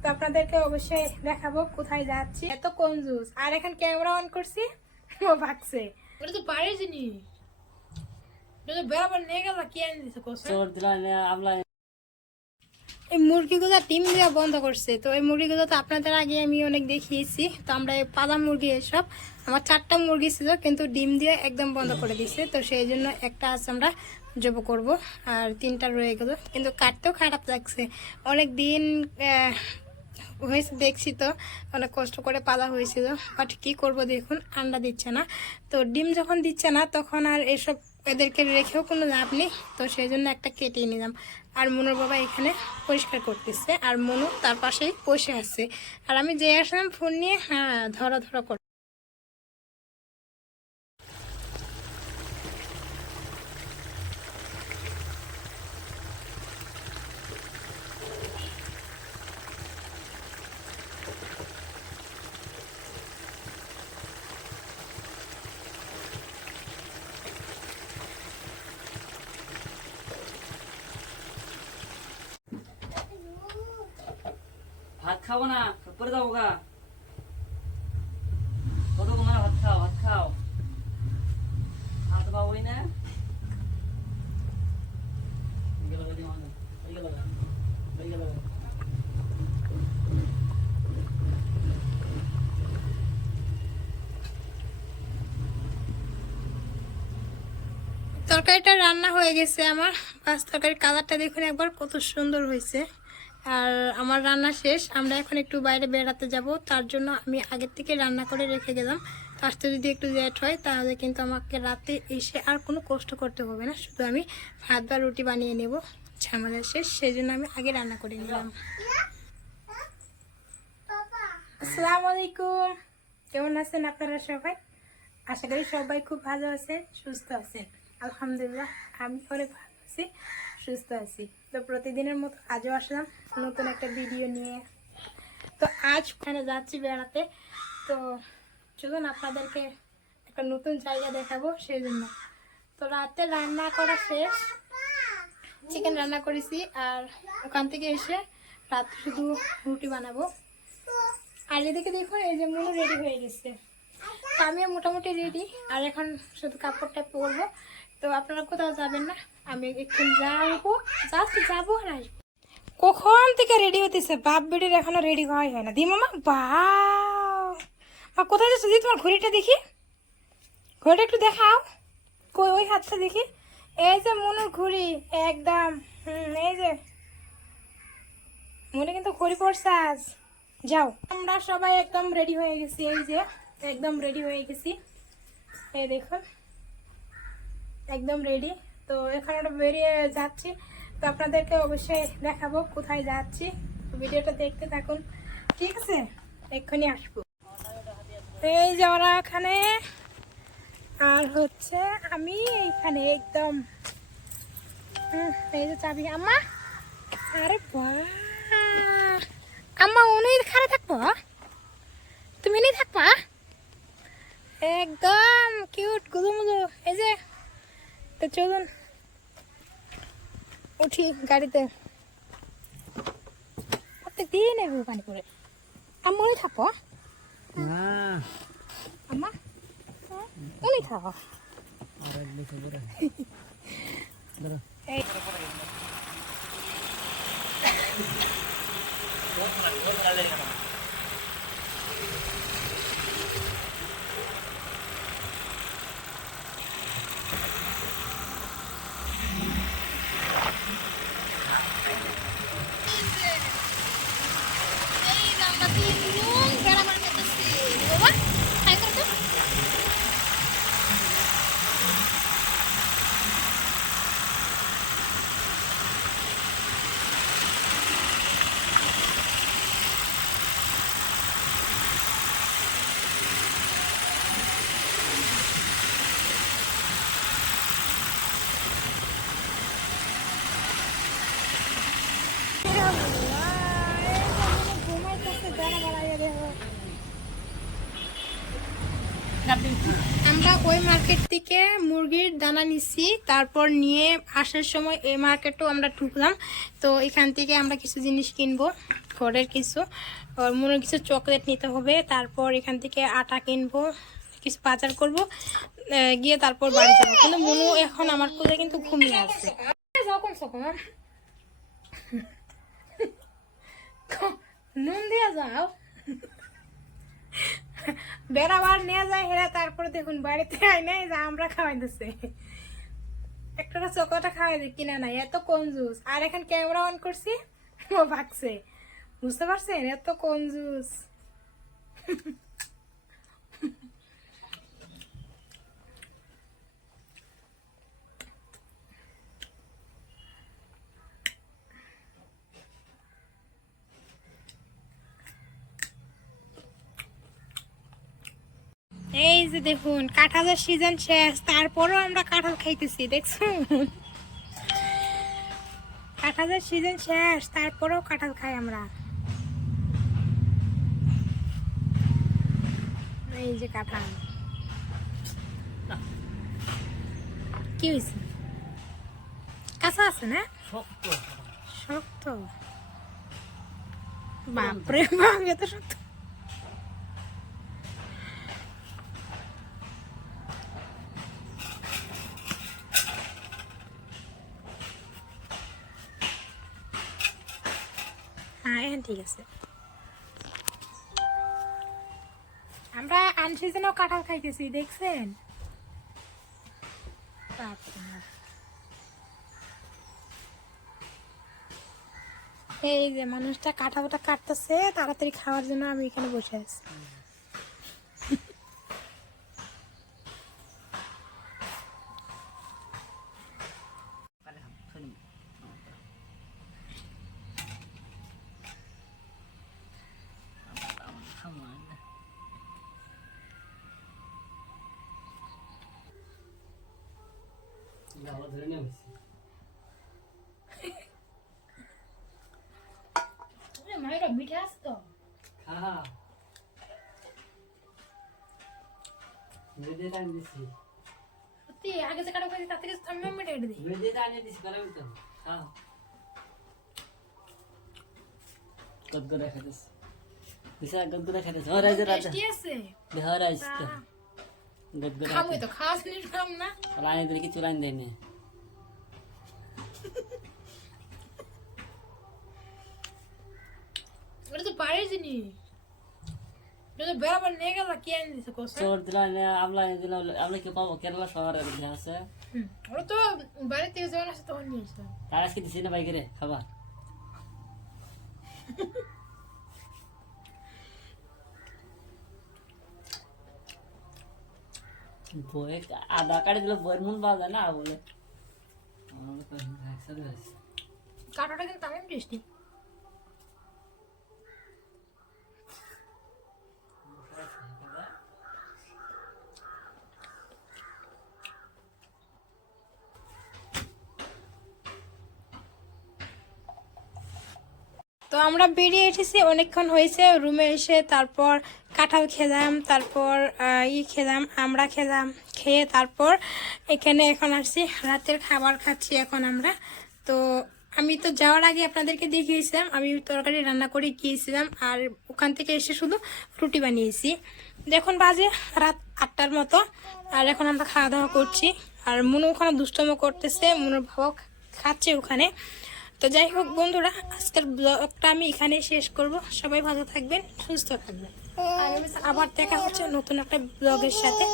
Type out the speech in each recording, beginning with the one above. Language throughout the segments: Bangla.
তো আপনাদেরকে অবশ্যই দেখাবো কোথায় যাচ্ছি। এত কনজুস আর এখন ক্যামেরা অন করছি। ও ভাগছে। ওটা তো ওটা তো বেড়াবার নিয়ে গেল কি দিলাম আমলা এই মুরগিগুলো ডিম দেওয়া বন্ধ করছে। তো এই মুরগিগুলো তো আপনাদের আগে আমি অনেক দেখিয়েছি। তো আমরা এই পাদা মুরগি এসব আমার চারটা মুরগি ছিল কিন্তু ডিম দিয়ে একদম বন্ধ করে দিছে। তো সেই জন্য একটা আজ আমরা জব করব, আর তিনটা রয়ে গেল। কিন্তু কাটতেও খারাপ লাগছে? অনেক দিন হয়েছে, দেখছি তো, অনেক কষ্ট করে পালা হয়েছিল। বাট কি করব দেখুন, আন্ডা দিচ্ছে না। তো ডিম যখন দিচ্ছে না, তখন আর এসব এদেরকে রেখেও কোনো লাভ নেই। তো সেই জন্য একটা কেটে নিলাম। আর মনুর বাবা এখানে পরিষ্কার করতেছে। আর মনু তার পাশেই বসে আছে। আর আমি যে আসলাম ফোন নিয়ে হ্যাঁ ধরা ধরা ভাত না গা কত ভাত খাও ভাত খাও না। তরকারিটা রান্না হয়ে গেছে আমার। পাঁচ তরকারির কালারটা দেখুন একবার কত সুন্দর হয়েছে। আর আমার রান্না শেষ। আমরা এখন একটু বাইরে বেড়াতে যাব। তার জন্য আমি আগের থেকে রান্না করে রেখে গেলাম। তো আসতে যদি একটু লেট হয়, তাহলে কিন্তু আমাকে রাতে এসে আর কোনো কষ্ট করতে হবে না। শুধু আমি ভাত বা রুটি বানিয়ে নেব। ঝামেলা শেষ। সেই জন্য আমি আগে রান্না করে নিলাম। আসসালামু আলাইকুম। কেমন আছেন আপনারা সবাই? আশা করি সবাই খুব ভালো আছেন, সুস্থ আছেন। আলহামদুলিল্লাহ, আমি অনেক ভালো। আছি সুস্থ আছি। তো প্রতিদিনের মতো আজও আসলাম নতুন একটা ভিডিও নিয়ে। তো আজ ওখানে যাচ্ছি বেড়াতে। তো চলুন আপনাদেরকে একটা নতুন জায়গা দেখাবো সেই জন্য তো রাতে রান্না করা শেষ। চিকেন রান্না করেছি আর ওখান থেকে এসে রাতে শুধু রুটি বানাবো। আর এদিকে দেখুন এই যে মনু রেডি হয়ে গেছে। আমিও মোটামুটি রেডি আর এখন শুধু কাপড়টা পরবো। তো আপনারা কোথাও যাবেন না, আমি একটু যাব জাস্ট যাব আর আসব। কখন থেকে রেডি হতেছে বাপ বেডির এখনও রেডি হওয়াই হয় না। দি মামা বা কোথায় যাচ্ছে? দি, তোমার ঘড়িটা দেখি। ঘড়িটা একটু দেখাও। কই, ওই হাতটা দেখি। এই যে মনুর ঘড়ি, একদম। হুম, এই যে। মনে কিন্তু ঘড়ি পড়ছে আজ। যাও। আমরা সবাই একদম রেডি হয়ে গেছি, এই যে। একদম রেডি হয়ে গেছি। এই দেখুন, একদম রেডি তো এখন ওটা বেরিয়ে যাচ্ছি। তো আপনাদেরকে অবশ্যই দেখাবো কোথায় যাচ্ছি। ভিডিওটা দেখতে থাকুন। ঠিক আছে? এক্ষুনি আসব। এই যে ওরা এখানে। আর হচ্ছে আমি এইখানে একদম। এই যে চাবি। আম্মা! আরে বাহ! আম্মা উনি খারে থাকব তুমি নেই থাকবা একদম কিউট এই যে তো চলুন উঠি গাড়িতে প্রত্যেক দিন এগুলো পানি করে আম্মা উনি থাকব না উনি থাকো এই আমরা ওই মার্কেট থেকে মুরগির দানা নিছি তারপর নিয়ে আসার সময় এই মার্কেটও আমরা ঢুকলাম। তো এখান থেকে আমরা কিছু জিনিস কিনবো ঘরের কিছু। মনে কিছু চকলেট নিতে হবে তারপর এখান থেকে আটা কিনবো কিছু বাজার করব গিয়ে তারপর বাড়ি যাব। কিন্তু মনু এখন আমার কোথায় কিন্তু ঘুমিয়ে আছে। যখন সকম নুন দিয়ে যাও। বেড়াবার নিয়ে যায়, হেরা তারপরে দেখুন বাড়িতে আই নাই যা আমরা খাওয়াই দিচ্ছে একটা চকোটা খাওয়াই দিই, কিনা নাই, এত কঞ্জুস আর এখন ক্যামেরা অন করছি, ও ভাগছে। বুঝতে পারছেন? এত কঞ্জুস এই যে দেখুন কাঁঠালের সিজন শেষ তারপরেও আমরা কাঁঠাল খাইতেছি দেখছুন? কাঁঠালের সিজন শেষ তারপরেও কাঁঠাল খাই আমরা। এই যে কাঁঠাল। কি হয়েছে কাঁচা আছে না? শক্ত। শক্ত। বাপরে বাপ এত শক্ত। হ্যাঁ ঠিক আছে। আমরা আনসিজনেও কাঁঠাল খাইতেছি, দেখছেন? এই যে মানুষটা কাঁঠালটা কাটতেছে, তাড়াতাড়ি খাওয়ার জন্য আমি এখানে বসে আছি। মায়েরা মিঠে আছে তো হ্যাঁ মেয়েদের আনি দিছি সত্যি আগে যে কাটা করেছি তার থেকে আমি মিঠে এটা দিই মেয়েদের আনি দিছি করাবি তো হ্যাঁ গদগদা খাইতেছ দিশা গদগদা খাইতেছ হর আজ রাত টেস্টি আছে হর আজ তো গদগদা খাব তো খাওয়া জিনিস খাম না লাইন দিলে কিছু লাইন দেয় এটা তো বাড়ির জিনিস খাবার বই আধা কাটি দিলে বইয়ের মন পাওয়া যায় না বলে কাটাটা কিন্তু তেমন টেস্টি তো আমরা বেরিয়ে এসেছি, অনেকক্ষণ হয়েছে, রুমে এসে তারপর কাঁঠাল খেলাম, তারপর ই খেলাম, আমরা খেলাম, খেয়ে তারপর এখানে এখন আসছি, রাতের খাবার খাচ্ছি এখন আমরা। তো আমি তো যাওয়ার আগে আপনাদেরকে দেখিয়েছিলাম, আমি তরকারি রান্না করে গিয়েছিলাম, আর ওখান থেকে এসে শুধু রুটি বানিয়েছি। দেখুন বাজে রাত আটটার মতো, আর এখন আমরা খাওয়া দাওয়া করছি, আর মনু ওখানে দুষ্টম করতেছে, মনুর ভাবক খাচ্ছে ওখানে। তো যাই হোক বন্ধুরা, আজকের ব্লগটা আমি এখানেই শেষ করব। সবাই ভালো থাকবেন, সুস্থ থাকবেন। আবার দেখা হচ্ছে নতুন একটা ব্লগের সাথে।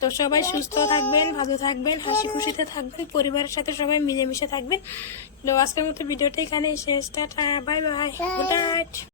তো সবাই সুস্থ থাকবেন, ভালো থাকবেন, হাসি খুশিতে থাকবেন, পরিবারের সাথে সবাই মিলেমিশে থাকবেন। তো আজকের মতো ভিডিওটা এখানেই শেষটা বাই বাই গুড নাইট